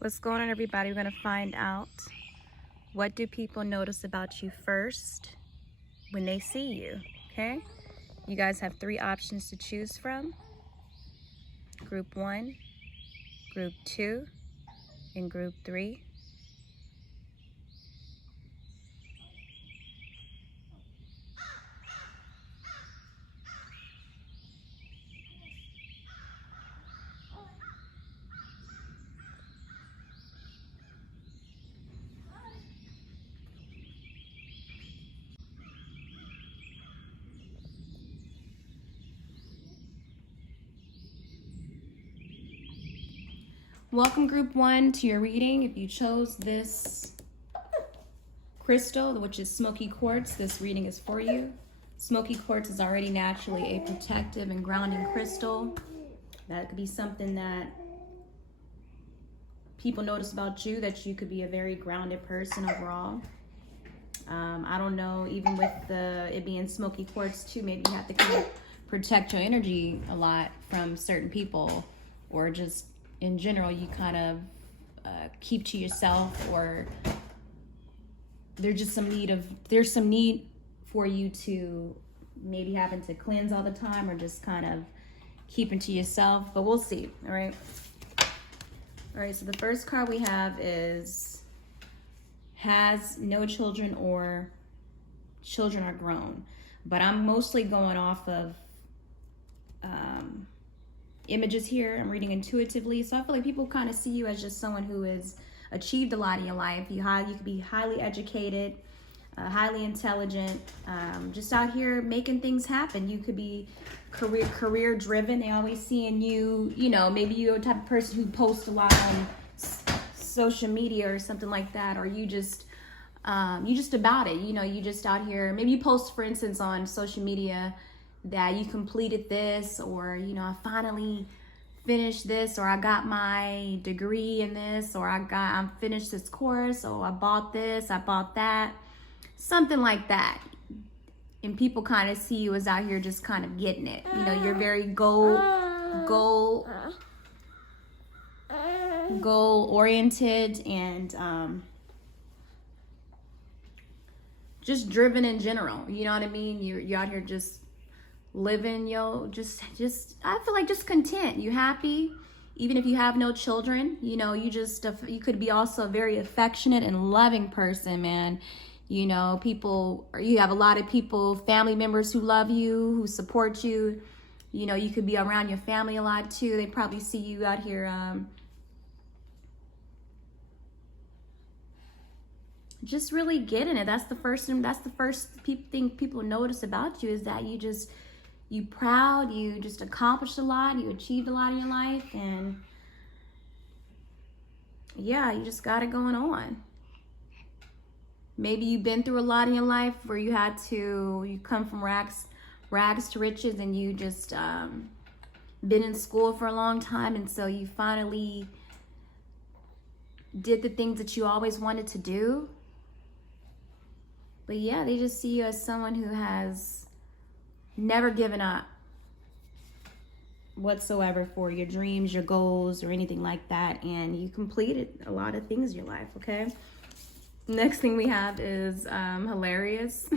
What's going on, everybody? We're going to find out, what do people notice about you first when they see you, okay? You guys have 3 options to choose from. Group 1, Group 2, and Group 3. Welcome, Group 1, to your reading. If you chose this crystal, which is smoky quartz, this reading is for you. Smoky quartz is already naturally a protective and grounding crystal. That could be something that people notice about you, that you could be a very grounded person overall. I don't know, even with it being smoky quartz too, maybe you have to kind of protect your energy a lot from certain people, or just in general, you kind of keep to yourself, or there's some need for you to maybe having to cleanse all the time, or just kind of keeping to yourself, but we'll see. All right, so the first card we have is has no children or children are grown, but I'm mostly going off of images here. I'm reading intuitively, so I feel like people kind of see you as just someone who has achieved a lot in your life. You could be highly educated, highly intelligent, just out here making things happen. You could be career driven. They always seeing you, maybe you're the type of person who posts a lot on social media or something like that, or you just about it, you just out here. Maybe you post, for instance, on social media that you completed this, or I finally finished this, or I got my degree in this, or I'm finished this course, or I bought this, I bought that, something like that. And people kind of see you as out here just kind of getting it. You're very goal oriented, and just driven in general. You know what I mean? You're out here just living, just I feel like just content. You happy, even if you have no children. You could be also a very affectionate and loving person, man. You have a lot of people, family members who love you, who support you. You could be around your family a lot too. They probably see you out here just really getting it. That's the first thing people notice about you, is that you proud, you just accomplished a lot, you achieved a lot in your life, and yeah, you just got it going on. Maybe you've been through a lot in your life where you come from rags to riches, and you just been in school for a long time, and so you finally did the things that you always wanted to do. But yeah, they just see you as someone who has never given up whatsoever for your dreams, your goals, or anything like that, and you completed a lot of things in your life. Okay, next thing we have is hilarious.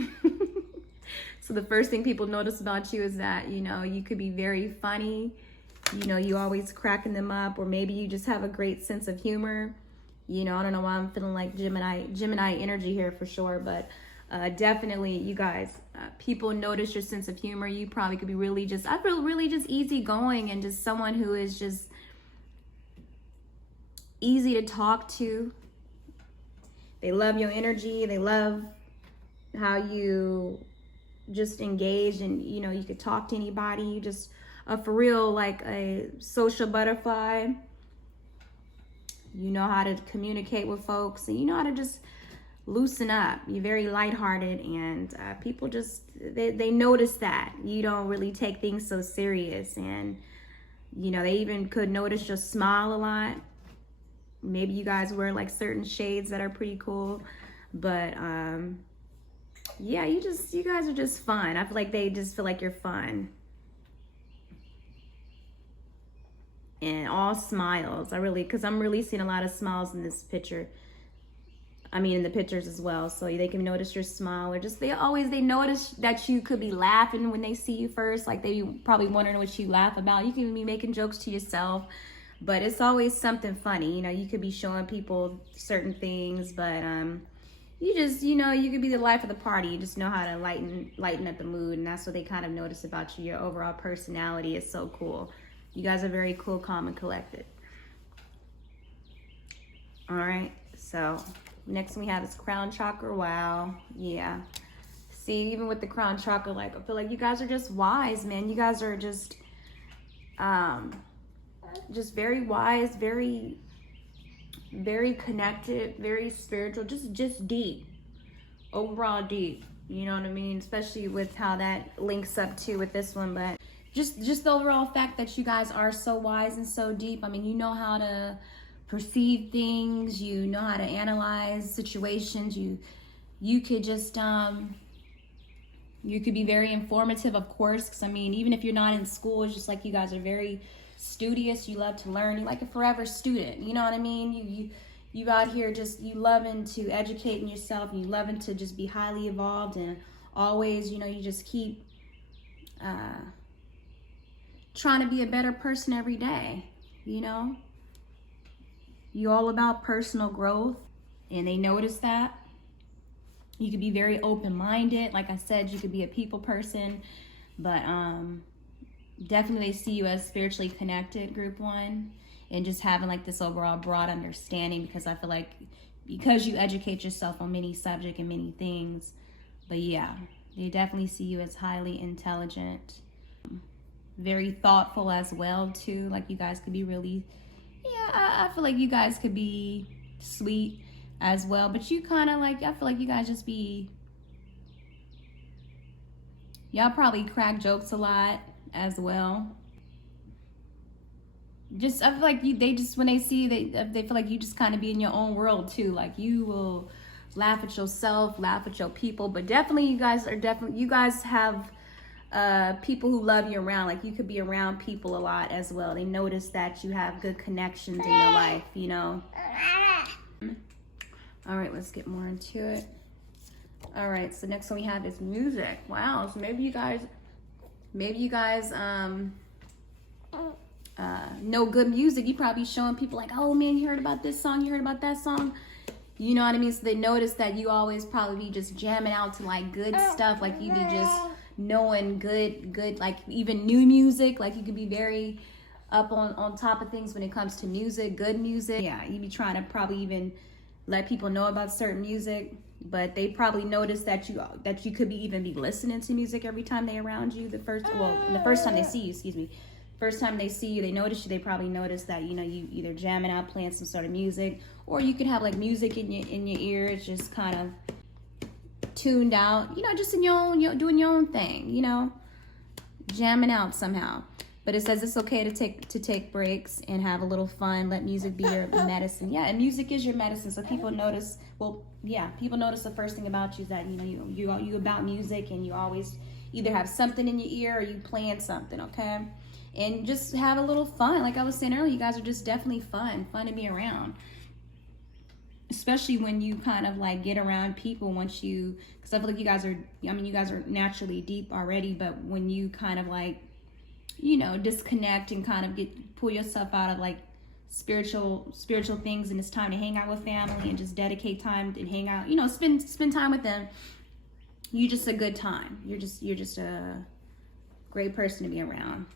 So the first thing people notice about you is that you could be very funny. You always cracking them up, or maybe you just have a great sense of humor. I don't know why I'm feeling like Gemini energy here for sure, but definitely, you guys, people notice your sense of humor. You probably could be really just easygoing, and just someone who is just easy to talk to. They love your energy. They love how you just engage, and you could talk to anybody. You just for real, like a social butterfly. You know how to communicate with folks, and you know how to just loosen up. You're very lighthearted, and people just they notice that you don't really take things so serious, and they even could notice your smile a lot. Maybe you guys wear like certain shades that are pretty cool, but yeah, you guys are just fun. I feel like they just feel like you're fun. and all smiles. Because I'm really seeing a lot of smiles in this picture. I mean, in the pictures as well. So they can notice your smile, or just they notice that you could be laughing when they see you first. Like they probably wondering what you laugh about. You can be making jokes to yourself, but it's always something funny. You know, you could be showing people certain things, but you just, you know, you could be the life of the party. You just know how to lighten up the mood, and that's what they kind of notice about you. Your overall personality is so cool. You guys are very cool, calm, and collected. All right, so next we have is crown chakra. Wow, yeah. See, even with the crown chakra, like I feel like you guys are just wise, man. You guys are just very wise, very connected, very spiritual, just deep, overall deep. You know what I mean? Especially with how that links up to with this one, but just the overall fact that you guys are so wise and so deep. I mean, you know how to perceive things, you know how to analyze situations, you could just you could be very informative, of course, because I mean, even if you're not in school, it's just like you guys are very studious. You love to learn. You're like a forever student, you know what I mean? You out here just, you loving to educating yourself, and you loving to just be highly evolved, and always, you know, you just keep trying to be a better person every day, you know? You all about personal growth, and they notice that. You could be very open-minded. Like I said, you could be a people person, but definitely they see you as spiritually connected, group one, and just having like this overall broad understanding, because I feel like because you educate yourself on many subjects and many things. But yeah, they definitely see you as highly intelligent, very thoughtful as well too. Like you guys could be really, I feel like you guys could be sweet as well, but you kind of like, I feel like you guys just be, y'all probably crack jokes a lot as well. Just, I feel like they just, when they see you, they feel like you just kind of be in your own world too. Like you will laugh at yourself, laugh at your people, but definitely you guys have people who love you around. Like you could be around people a lot as well. They notice that you have good connections in your life, you know. All right, let's get more into it. All right, so next one we have is music. Wow, so maybe you guys know good music. You probably showing people like, oh man, you heard about this song, you heard about that song. You know what I mean? So they notice that you always probably be just jamming out to like good stuff. Like you be just knowing good, like even new music. Like you could be very up on top of things when it comes to music, good music. Yeah, you be trying to probably even let people know about certain music, but they probably notice that you could be even be listening to music every time they around you. The first time they see you, first time they see you, they notice you. They probably notice that, you know, you either jamming out, playing some sort of music, or you could have like music in your ear. It's just kind of tuned out, you know, just in your own, doing your own thing, you know, jamming out somehow. But it says it's okay to take breaks and have a little fun. Let music be your medicine. Yeah, and music is your medicine. So people notice. Well, yeah, people notice the first thing about you is that, you know, you about music, and you always either have something in your ear or you playing something. Okay, and just have a little fun. Like I was saying earlier, you guys are just definitely fun to be around. Especially when you kind of like get around people once you, because I feel like you guys are naturally deep already, but when you kind of like, you know, disconnect and kind of pull yourself out of like spiritual things, and it's time to hang out with family and just dedicate time and hang out, you know, spend time with them. You just a good time. You're just a great person to be around.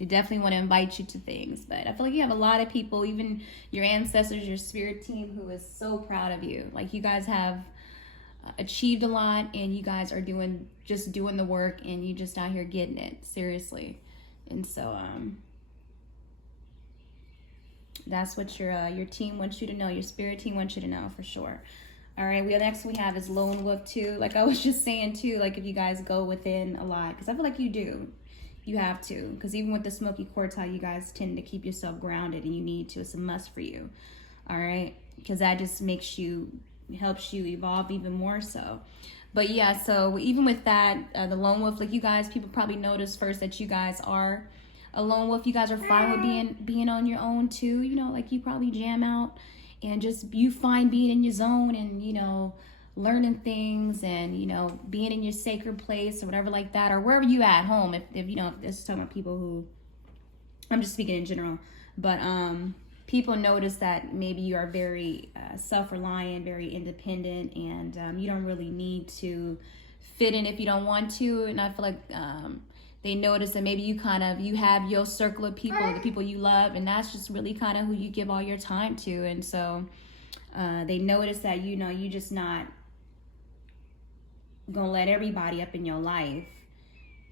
They definitely want to invite you to things, but I feel like you have a lot of people, even your ancestors, your spirit team, who is so proud of you. Like you guys have achieved a lot, and you guys are doing the work, and you just out here getting it, seriously. And so that's what your team wants you to know, your spirit team wants you to know for sure. All right, next we have is lone wolf too. Like I was just saying too, like if you guys go within a lot, because I feel like you do. You have to, because even with the smoky quartz, how you guys tend to keep yourself grounded, and you need to. It's a must for you. All right, because that just helps you evolve even more so. But yeah, so even with that, the lone wolf, like you guys, people probably notice first that you guys are a lone wolf. You guys are fine with being on your own too. You know, like you probably jam out and just you find being in your zone and, you know, learning things and, you know, being in your sacred place or whatever like that, or wherever you at home. If you know, if this is talking about people who, I'm just speaking in general, but people notice that maybe you are very self-reliant, very independent, and you don't really need to fit in if you don't want to. And I feel like they notice that maybe you have your circle of people, the people you love, and that's just really kind of who you give all your time to. And so they notice that, you know, you just not gonna let everybody up in your life,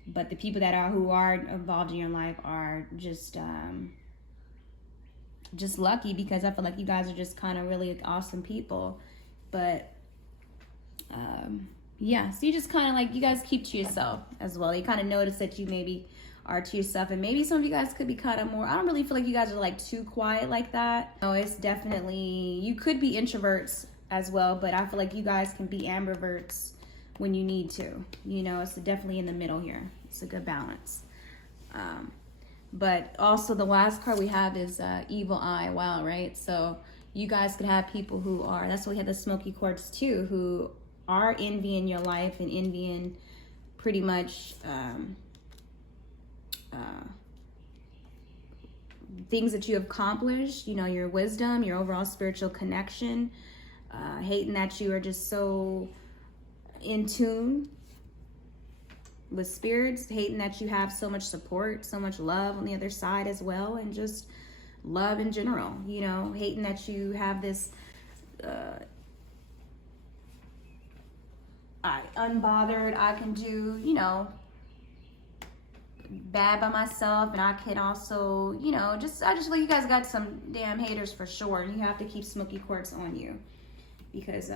but the people who are involved in your life are just lucky, because I feel like you guys are just kind of really awesome people. But yeah, so you just kind of like, you guys keep to yourself as well. You kind of notice that you maybe are to yourself, and maybe some of you guys could be kind of more, I don't really feel like you guys are like too quiet like that. No, it's definitely, you could be introverts as well, but I feel like you guys can be ambiverts when you need to. You know, it's definitely in the middle here. It's a good balance. But also the last card we have is Evil Eye. Wow, right? So you guys could have people who are, that's why we have the smoky quartz too, who are envying your life and envying pretty much things that you have accomplished, you know, your wisdom, your overall spiritual connection, hating that you are just so in tune with spirits, hating that you have so much support, so much love on the other side as well, and just love in general, you know, hating that you have this unbothered, I can do, you know, bad by myself, and I can also, you know, I just feel like you guys got some damn haters for sure, and you have to keep smoky quartz on you, because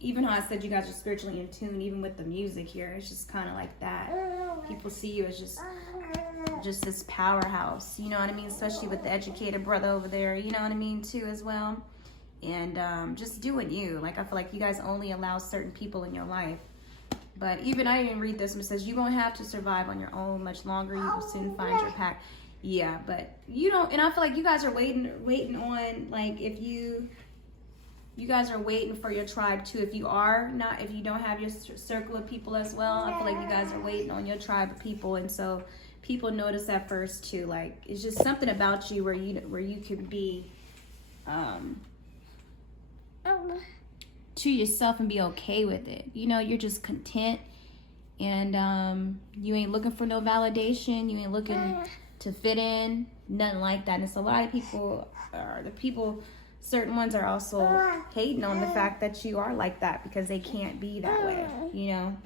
even though I said you guys are spiritually in tune, even with the music here, it's just kind of like that. People see you as just this powerhouse, you know what I mean? Especially with the educated brother over there, you know what I mean, too, as well. And just doing you. Like, I feel like you guys only allow certain people in your life. But even, I didn't read this one. It says, you won't have to survive on your own much longer. You will soon find your pack. Yeah, but you don't, and I feel like you guys are waiting on, like, if you guys are waiting for your tribe too. If you don't have your circle of people as well, I feel like you guys are waiting on your tribe of people. And so people notice that first too. Like, it's just something about you where you can be to yourself and be okay with it. You know, you're just content, and you ain't looking for no validation. You ain't looking to fit in, nothing like that. And it's a lot of people, certain ones are also hating on the fact that you are like that, because they can't be that way, you know.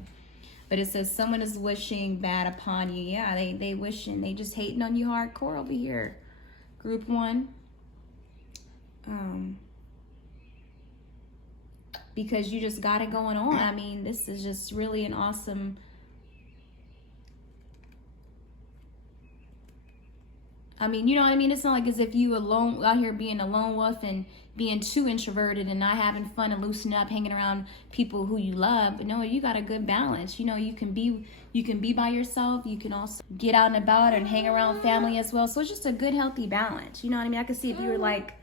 But it says someone is wishing bad upon you. Yeah, they wishing, they just hating on you hardcore over here. Group 1. Because you just got it going on. I mean, this is just really an awesome, I mean, you know what I mean? It's not like as if you alone out here being a lone wolf and being too introverted and not having fun and loosening up, hanging around people who you love. But no, you got a good balance. You know, you can be by yourself. You can also get out and about and hang around family as well. So it's just a good, healthy balance. You know what I mean? I could see if you were like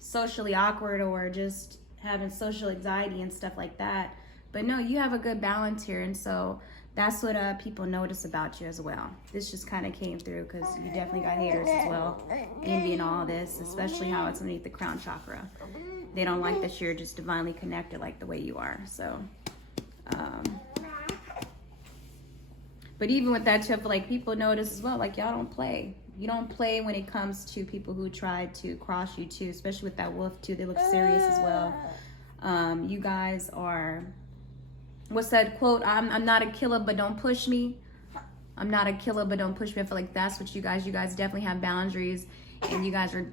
socially awkward or just having social anxiety and stuff like that. But no, you have a good balance here, and so that's what people notice about you as well. This just kind of came through because you definitely got haters as well, envying all this, especially how it's underneath the crown chakra. They don't like that you're just divinely connected like the way you are. So, but even with that, too, I feel like people notice as well, like y'all don't play. You don't play when it comes to people who try to cross you too, especially with that wolf too. They look serious as well. You guys are, what's that quote? I'm not a killer, but don't push me. I'm not a killer, but don't push me. I feel like that's what you guys definitely have boundaries, and you guys are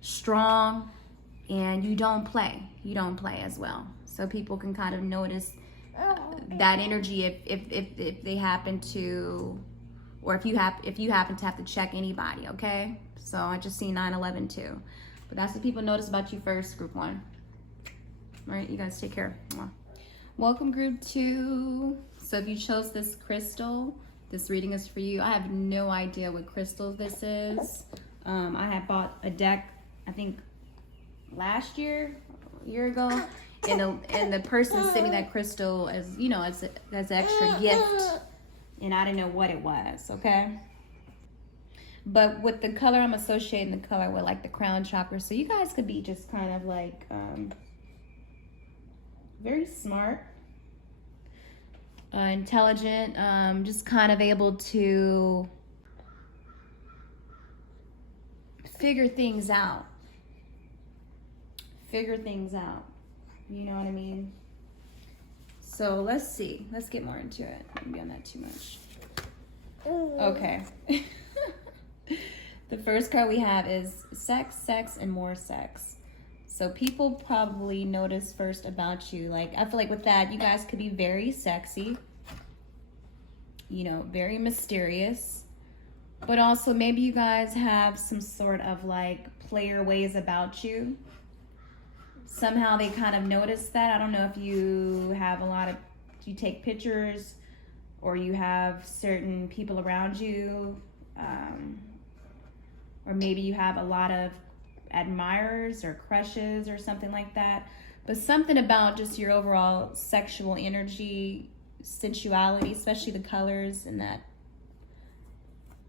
strong, and you don't play. You don't play as well. So people can kind of notice that energy if they happen to, or if you happen to have to check anybody, okay? So I just see 9/11 too. But that's what people notice about you first, group 1. All right, you guys take care. Welcome, group 2. So if you chose this crystal, this reading is for you. I have no idea what crystal this is. I had bought a deck, I think last year, a year ago, and the person sent me that crystal as, you know, as an extra gift, and I didn't know what it was, okay? But with the color, I'm associating the color with like the crown chakra. So you guys could be just kind of like very smart, intelligent, just kind of able to figure things out. You know what I mean? So let's see. Let's get more into it. Maybe on that too much. Okay. The first card we have is sex, sex, and more sex. So people probably notice first about you. Like, I feel like with that, you guys could be very sexy, you know, very mysterious, but also maybe you guys have some sort of like player ways about you. Somehow they kind of notice that. I don't know if you have you take pictures or you have certain people around you, or maybe you have a lot of admirers or crushes or something like that. But something about just your overall sexual energy, sensuality, especially the colors, and that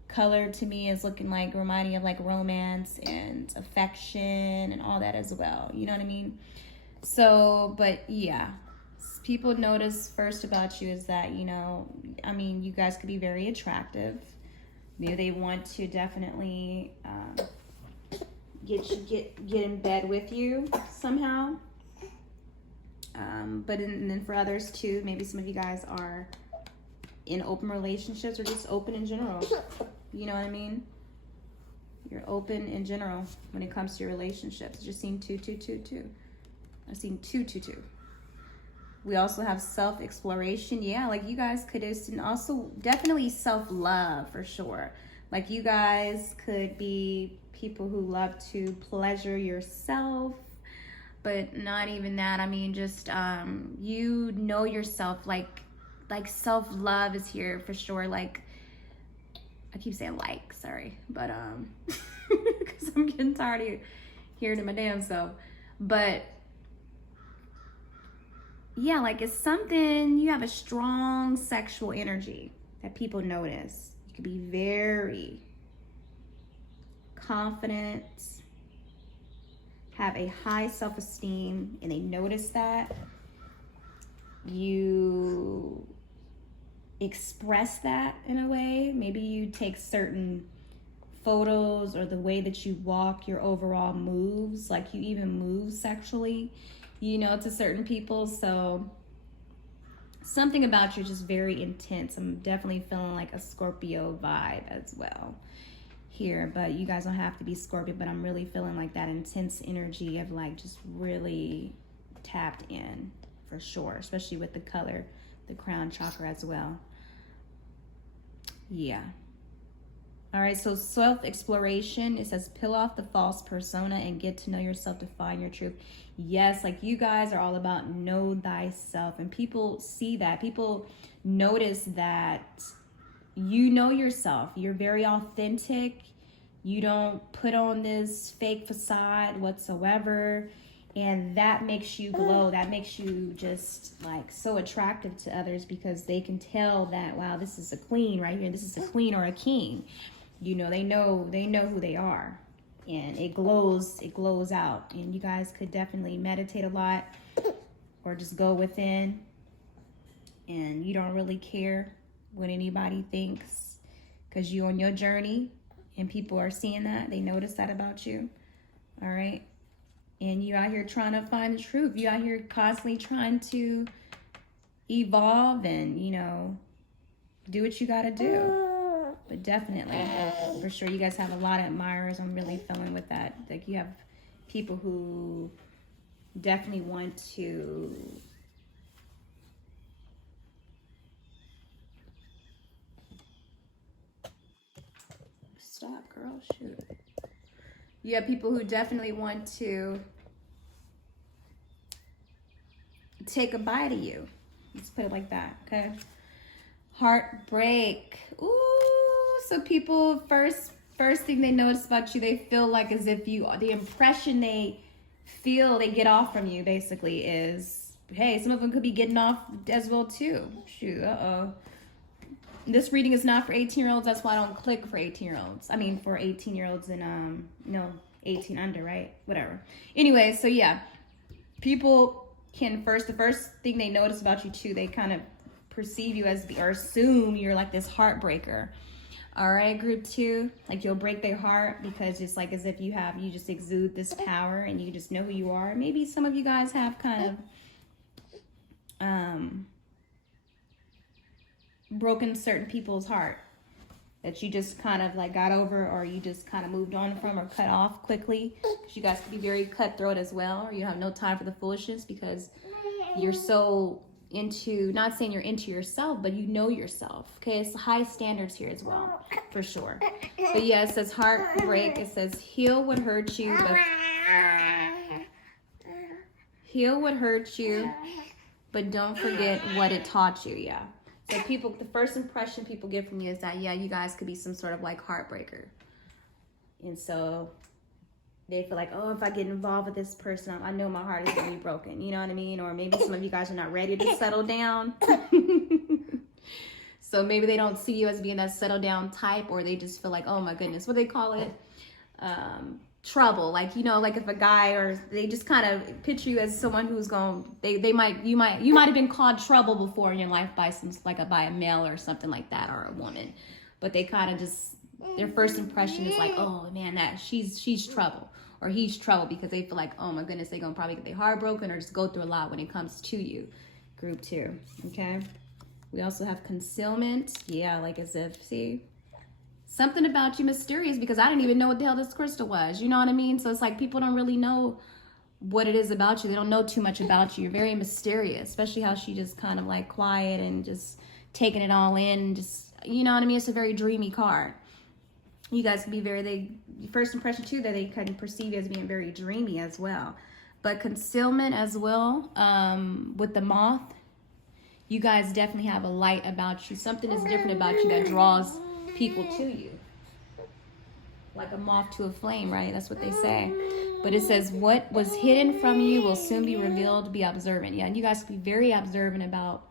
color to me is looking like, reminding of like romance and affection and all that as well. You know what I mean? So, but yeah, people notice first about you is that, you know, I mean, you guys could be very attractive. Maybe they want to definitely get in bed with you somehow. But then for others too, maybe some of you guys are in open relationships or just open in general. You know what I mean? You're open in general when it comes to your relationships. Just seen 2, 2, 2, 2. I've seen 2, 2, 2. We also have self-exploration. Yeah, like you guys could, and also definitely self-love for sure. Like you guys could be people who love to pleasure yourself, but not even that. I mean, just you know yourself. Like self-love is here for sure. Like, I keep saying like, sorry, but because I'm getting tired of hearing my damn self. But yeah, like it's something, you have a strong sexual energy that people notice. You could be very confident, have a high self-esteem, and they notice that. You express that in a way. Maybe you take certain photos or the way that you walk, your overall moves, like you even move sexually, you know, to certain people. So something about you is just very intense. I'm definitely feeling like a Scorpio vibe as well here, but you guys don't have to be Scorpio, but I'm really feeling like that intense energy of like just really tapped in for sure, especially with the color, the crown chakra as well. Yeah. All right, so self-exploration, it says peel off the false persona and get to know yourself to find your truth. Yes, like you guys are all about know thyself, and people see that. People notice that you know yourself. You're very authentic. You don't put on this fake facade whatsoever, and that makes you glow. That makes you just like so attractive to others because they can tell that, wow, this is a queen right here. This is a queen or a king. You know, they know who they are, and it glows out. And you guys could definitely meditate a lot or just go within, and you don't really care what anybody thinks because you're on your journey and people are seeing that. They notice that about you. All right. And you out here trying to find the truth. You out here constantly trying to evolve and, you know, do what you got to do. But definitely, for sure, you guys have a lot of admirers. I'm really feeling with that. Like you have people who definitely want to stop, girl, shoot. You have people who definitely want to take a bite of you. Let's put it like that, okay? Heartbreak. Ooh, so people first thing they notice about you, they feel like as if the impression they feel they get off from you basically is, hey, some of them could be getting off as well too. Shoot, This reading is not for 18-year-olds. That's why I don't click for 18-year-olds. I mean, for 18-year-olds and 18 under, right? Whatever. Anyway, so yeah, people can the first thing they notice about you too, they kind of perceive you as or assume you're like this heartbreaker. All right, group 2, like you'll break their heart because it's like as if you just exude this power and you just know who you are. Maybe some of you guys have kind of broken certain people's heart that you just kind of like got over, or you just kind of moved on from, or cut off quickly, because you guys can be very cutthroat as well, or you have no time for the foolishness because you're so into, not saying you're into yourself, but you know yourself. Okay, it's high standards here as well, for sure. But yeah, it says heartbreak. It says heal what hurt you, but don't forget what it taught you. Yeah. So people, the first impression people get from you is that, yeah, you guys could be some sort of like heartbreaker. And so they feel like, oh, if I get involved with this person, I know my heart is going to be broken. You know what I mean? Or maybe some of you guys are not ready to settle down. So maybe they don't see you as being that settle down type, or they just feel like, oh my goodness, what do they call it? Trouble. Like, like if a guy, or they just kind of picture you as someone who's going, you might have been called trouble before in your life by by a male or something like that, or a woman. But they kind of just, their first impression is like, oh man, that she's trouble, or he's trouble, because they feel like, oh my goodness, they're gonna probably get their heart broken or just go through a lot when it comes to you. Group 2. Okay. We also have concealment. Yeah, like as if, see, something about you mysterious, because I didn't even know what the hell this crystal was. You know what I mean? So it's like people don't really know what it is about you. They don't know too much about you. You're very mysterious, especially how she just kind of like quiet and just taking it all in. And just, you know what I mean? It's a very dreamy card. You guys can be first impression too, that they can perceive you as being very dreamy as well. But concealment as well, with the moth, you guys definitely have a light about you. Something is different about you that draws people to you. Like a moth to a flame, right? That's what they say. But it says, what was hidden from you will soon be revealed. Be observant. Yeah, and you guys can be very observant about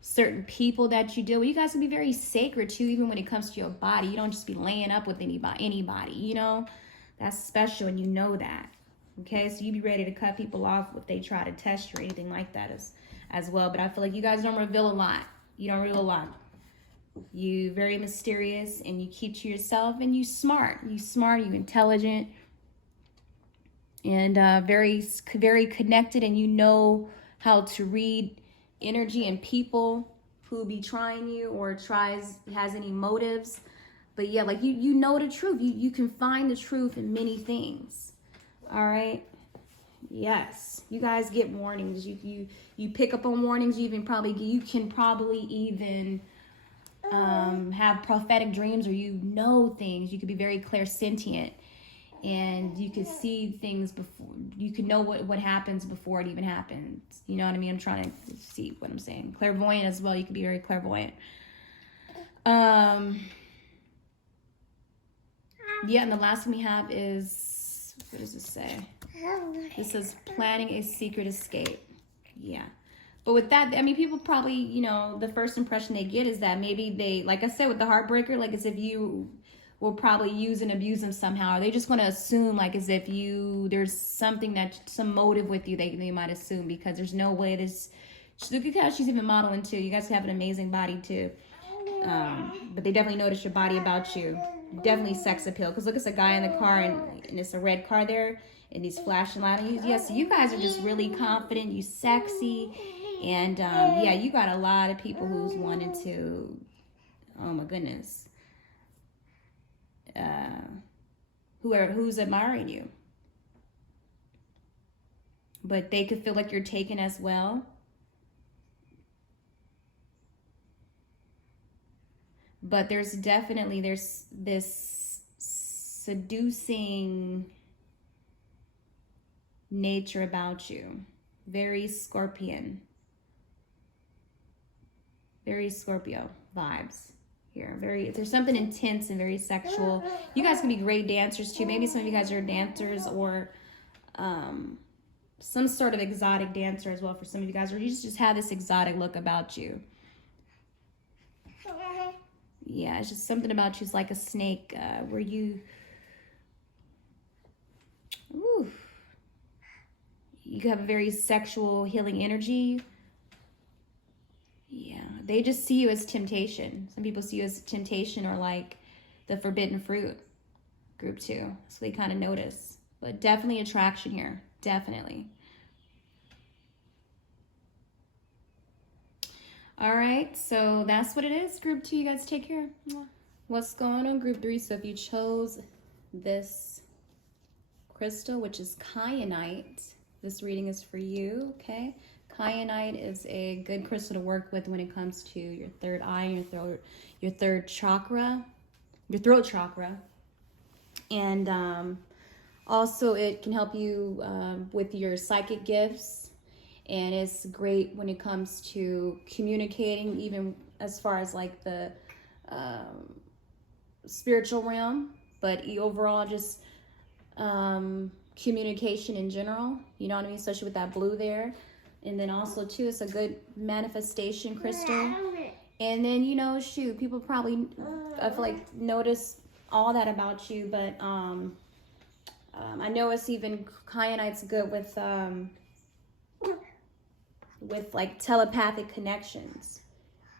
certain people that you deal with. You guys can be very sacred too, even when it comes to your body. You don't just be laying up with anybody, That's special, and you know that. Okay, so you be ready to cut people off if they try to test you or anything like that as well. But I feel like you guys don't reveal a lot. You don't reveal a lot. You very mysterious, and you keep to yourself, and you smart, you intelligent, and very, very connected, and you know how to read energy and people who be trying you or has any motives. But yeah, like you know the truth. You can find the truth in many things. All right. Yes, you guys get warnings. You pick up on warnings. You can probably even have prophetic dreams, or things. You could be very clairsentient, and you could see things before. You could know what happens before it even happens. You know what I mean? I'm trying to see what I'm saying. Clairvoyant as well. You could be very clairvoyant. Yeah, and the last one we have is, what does this say? This says planning a secret escape. Yeah. But with that, I mean, people probably, the first impression they get is that maybe they, like I said, with the heartbreaker, like as if you will probably use and abuse them somehow. Or they just want to assume, like as if there's some motive with you, they might assume, because there's no way look at how she's even modeling too. You guys have an amazing body too. But they definitely notice your body about you. Definitely sex appeal. Because look, it's a guy in the car, and it's a red car there, and he's flashing light on you. Yes, so you guys are just really confident. You sexy. And yeah, you got a lot of people who's wanting to, oh my goodness, who's admiring you. But they could feel like you're taken as well. But there's this seducing nature about you. Very Scorpion. Very Scorpio vibes here. There's something intense and very sexual. You guys can be great dancers too. Maybe some of you guys are dancers, or some sort of exotic dancer as well for some of you guys, or you just have this exotic look about you. Yeah, it's just something about you. It's like a snake, where you, you have a very sexual, healing energy. Yeah, they just see you as temptation. Some people see you as temptation, or like the forbidden fruit, group 2. So they kind of notice. But definitely attraction here. Definitely. All right, so that's what it is. Group 2, you guys take care. What's going on, group 3? So if you chose this crystal, which is kyanite, this reading is for you, okay? Kyanite is a good crystal to work with when it comes to your third eye, your third chakra, your throat chakra. And also it can help you with your psychic gifts. And it's great when it comes to communicating, even as far as like the spiritual realm, but overall just communication in general, you know what I mean? Especially with that blue there. And then also too, it's a good manifestation crystal. And then, you know, shoot, people probably, I feel like, notice all that about you, but I know it's even, kyanite's good with like telepathic connections.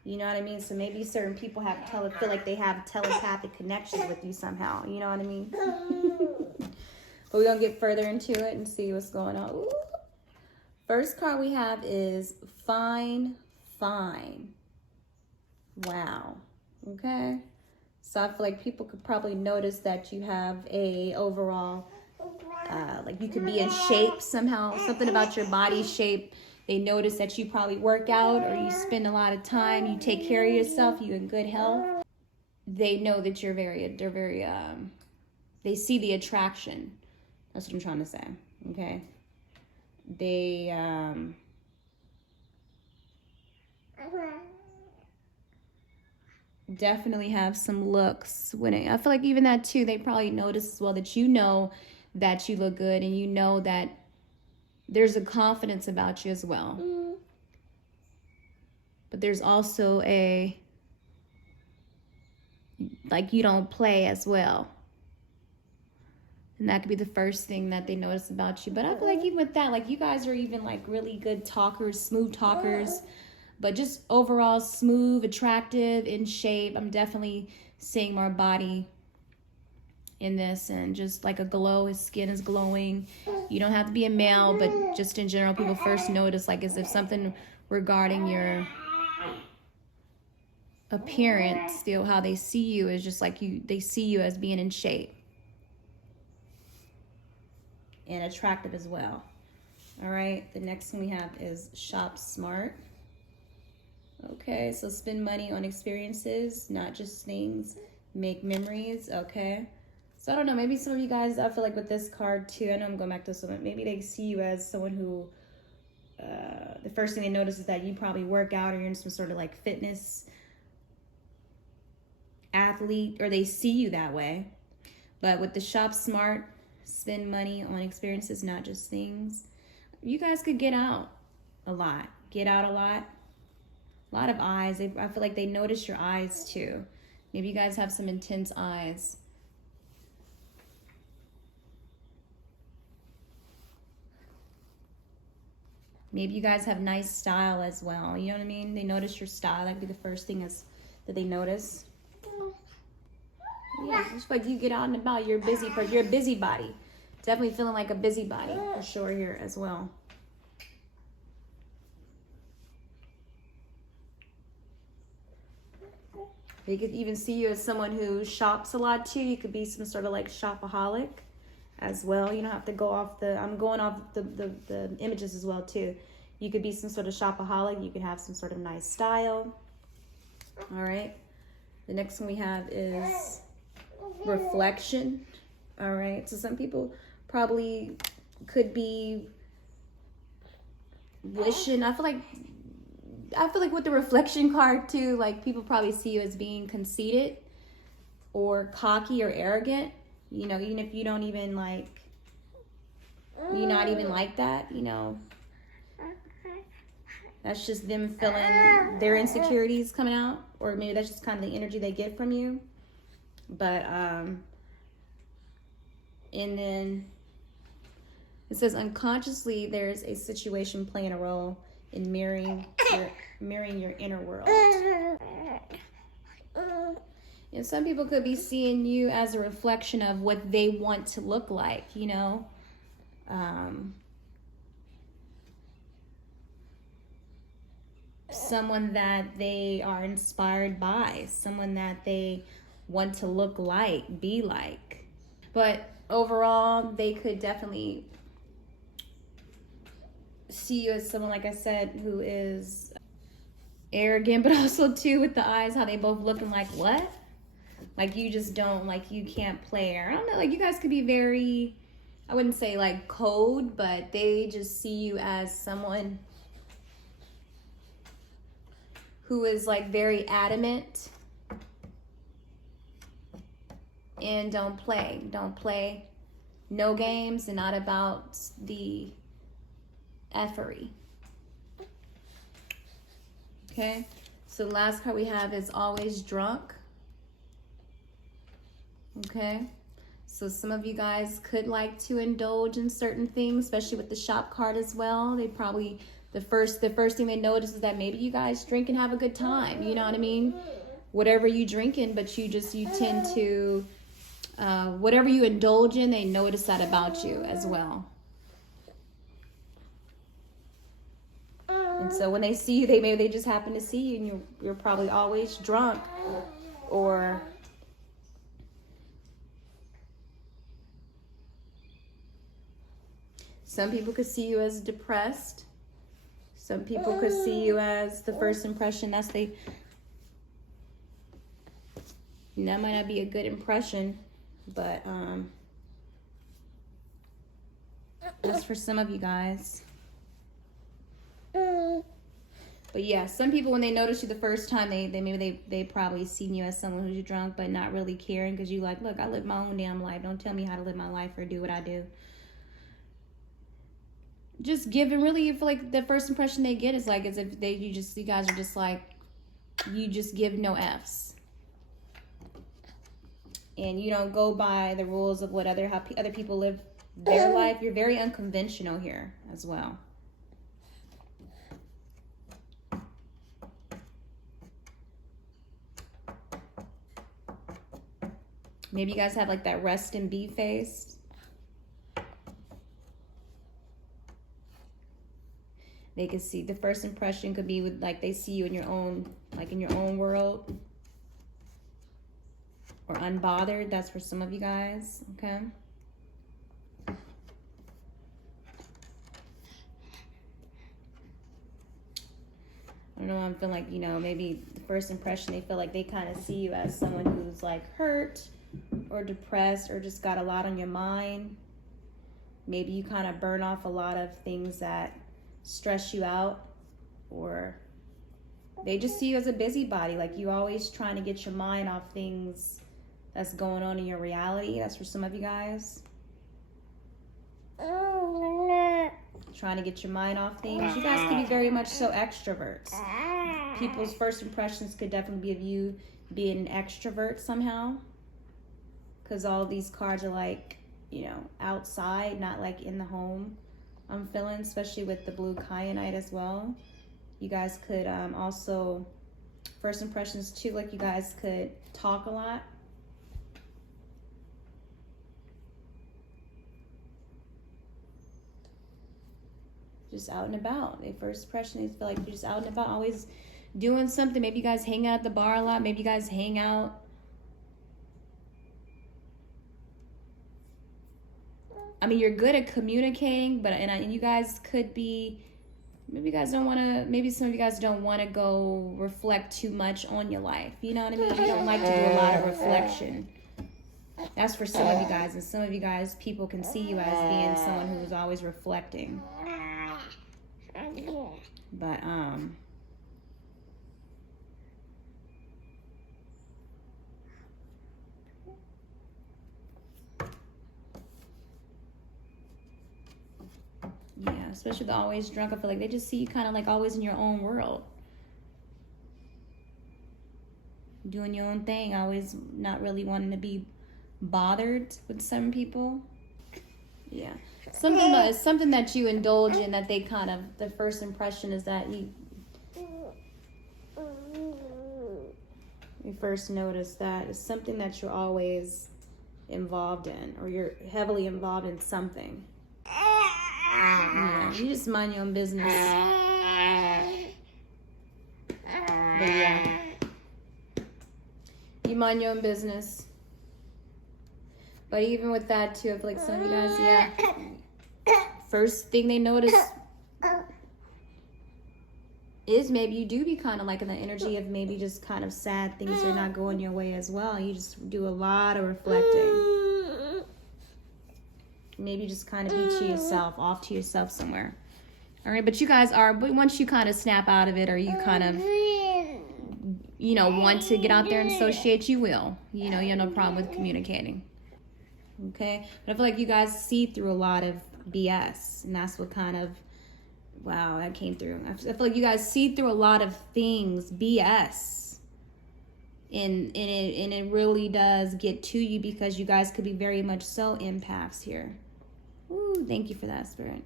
You know what I mean? So maybe certain people feel like they have telepathic connections with you somehow. You know what I mean? But we're going to get further into it and see what's going on. Ooh. First card we have is Fine, Fine. Wow. Okay. So I feel like people could probably notice that you have a overall, like you could be in shape somehow. Something about your body shape. They notice that you probably work out, or you spend a lot of time, you take care of yourself, you in good health. They know that you're they see the attraction. That's what I'm trying to say, okay? They, definitely have some looks. I feel like even that too, they probably notice as well that you know that you look good, and you know that there's a confidence about you as well. But there's also like you don't play as well. And that could be the first thing that they notice about you. But I feel like even with that, like you guys are even like really good talkers, smooth talkers, but just overall smooth, attractive, in shape. I'm definitely seeing more body in this, and just like a glow. His skin is glowing. You don't have to be a male, but just in general, people first notice like as if something regarding your appearance, still how they see you is just like they see you as being in shape and attractive as well. All right, the next one we have is Shop Smart. Okay, so spend money on experiences, not just things. Make memories. Okay, so I don't know, maybe some of you guys, I feel like with this card too, I know I'm going back to this one, maybe they see you as someone who, the first thing they notice is that you probably work out, or you're in some sort of like fitness athlete, or they see you that way. But with the Shop Smart, spend money on experiences, not just things. You guys could get out a lot. A lot of eyes. I feel like they notice your eyes too. Maybe you guys have some intense eyes. Maybe you guys have nice style as well. You know what I mean? They notice your style. That could be the first thing that they notice. Yeah, it's like you get out and about. You're a busy person. You're a busybody. Definitely feeling like a busybody for sure here as well. They could even see you as someone who shops a lot too. You could be some sort of like shopaholic as well. You don't have to go off I'm going off the images as well too. You could be some sort of shopaholic. You could have some sort of nice style. All right. The next one we have is reflection. All right. So some people probably could be wishing. I feel like I feel like with the reflection card too, like people probably see you as being conceited or cocky or arrogant. You know, even if you don't even like, you're not even like that, you know. That's just them feeling their insecurities coming out, or maybe that's just kind of the energy they get from you. But and then it says unconsciously there's a situation playing a role in mirroring your inner world. And some people could be seeing you as a reflection of what they want to look like, you know. Someone that they are inspired by, someone that they want to look like, be like. But overall, they could definitely see you as someone, like I said, who is arrogant, but also too with the eyes, how they both looking like what? Like you just don't, like you can't play. Or I don't know, like you guys could be very, I wouldn't say like cold, but they just see you as someone who is like very adamant and don't play no games and not about the effery. Okay, so the last card we have is always drunk. Okay, so some of you guys could like to indulge in certain things, especially with the shop card as well. They probably, the first thing they notice is that maybe you guys drink and have a good time, you know what I mean? Whatever you drinking, but you tend to, whatever you indulge in, they notice that about you as well. And so when they see you, maybe they just happen to see you and you're probably always drunk, or some people could see you as depressed. Some people could see you as the first impression. That might not be a good impression, but that's for some of you guys. But yeah, some people, when they notice you the first time, they probably seen you as someone who's drunk, but not really caring, because you like, look, I live my own damn life. Don't tell me how to live my life or do what I do. Just giving, really, you feel like the first impression they get is like as if you guys are just like, you just give no F's. And you don't go by the rules of how other people live their life. You're very unconventional here as well. Maybe you guys have like that rest and be face. They can see, the first impression could be with like they see you in your own, like in your own world. Or unbothered. That's for some of you guys. Okay. I don't know. I'm feeling like, you know, maybe the first impression, they feel like they kind of see you as someone who's like hurt or depressed or just got a lot on your mind. Maybe you kind of burn off a lot of things that stress you out, or they just see you as a busybody, like you always trying to get your mind off things that's going on in your reality. That's for some of you guys. Trying to get your mind off things. You guys could be very much so extroverts. People's first impressions could definitely be of you being an extrovert somehow, because all of these cards are like, you know, outside, not like in the home. I'm feeling, especially with the blue kyanite as well. You guys could also, first impressions too, like you guys could talk a lot. Just out and about. Their first impression, they feel like you're just out and about, always doing something. Maybe you guys hang out at the bar a lot. Maybe you guys hang out. I mean, you're good at communicating, but and you guys could be, maybe you guys don't want to, maybe some of you guys don't want to go reflect too much on your life. You know what I mean? You don't like to do a lot of reflection. That's for some of you guys. And some of you guys, people can see you as being someone who's always reflecting. But especially the always drunk. I feel like they just see you kind of like always in your own world. Doing your own thing, always not really wanting to be bothered with some people. Yeah. Something that you indulge in that they kind of, the first impression is that you first notice that it's something that you're always involved in, or you're heavily involved in something. Yeah, you just mind your own business. But yeah, you mind your own business. But even with that too, I feel like some of you guys, yeah, first thing they notice is maybe you do be kind of like in the energy of maybe just kind of sad, things are not going your way as well. You just do a lot of reflecting. Maybe just kind of be to yourself, off to yourself somewhere. All right, but you guys are, but once you kind of snap out of it, or you kind of, you know, want to get out there and associate, you will. You know, you have no problem with communicating. Okay, but I feel like you guys see through a lot of BS, and that's what kind of, wow, that came through. I feel like you guys see through a lot of things, BS, and it really does get to you, because you guys could be very much so empaths here. Ooh, thank you for that, Spirit.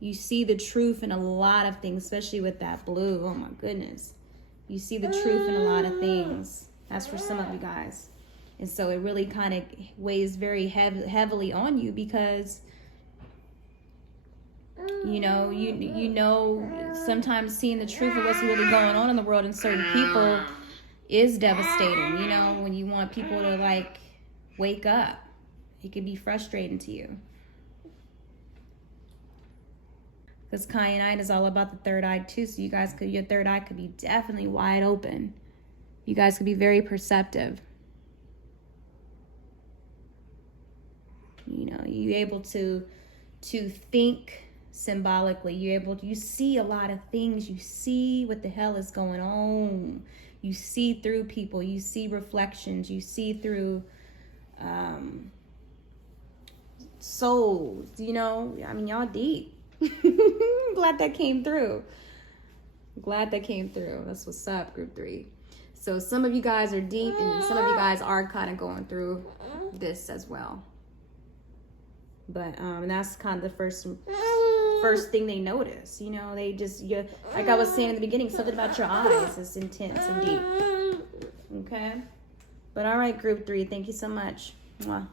You see the truth in a lot of things, especially with that blue. Oh my goodness, you see the truth in a lot of things. That's for some of you guys. And so it really kind of weighs very heavily on you, because you know, sometimes seeing the truth of what's really going on in the world in certain people is devastating. You know, when you want people to like wake up, it can be frustrating to you. Because kyanite is all about the third eye too. So you guys could, your third eye could be definitely wide open. You guys could be very perceptive. You know, you're able to think symbolically. You see a lot of things. You see what the hell is going on. You see through people. You see reflections. You see through souls. You know, I mean, y'all deep. Glad that came through. Glad that came through. That's what's up, group 3. So some of you guys are deep, and some of you guys are kind of going through this as well. But that's kind of the first thing they notice. You know, they just, like I was saying in the beginning, something about your eyes is intense and deep. Okay? But all right, group 3, thank you so much. Mwah.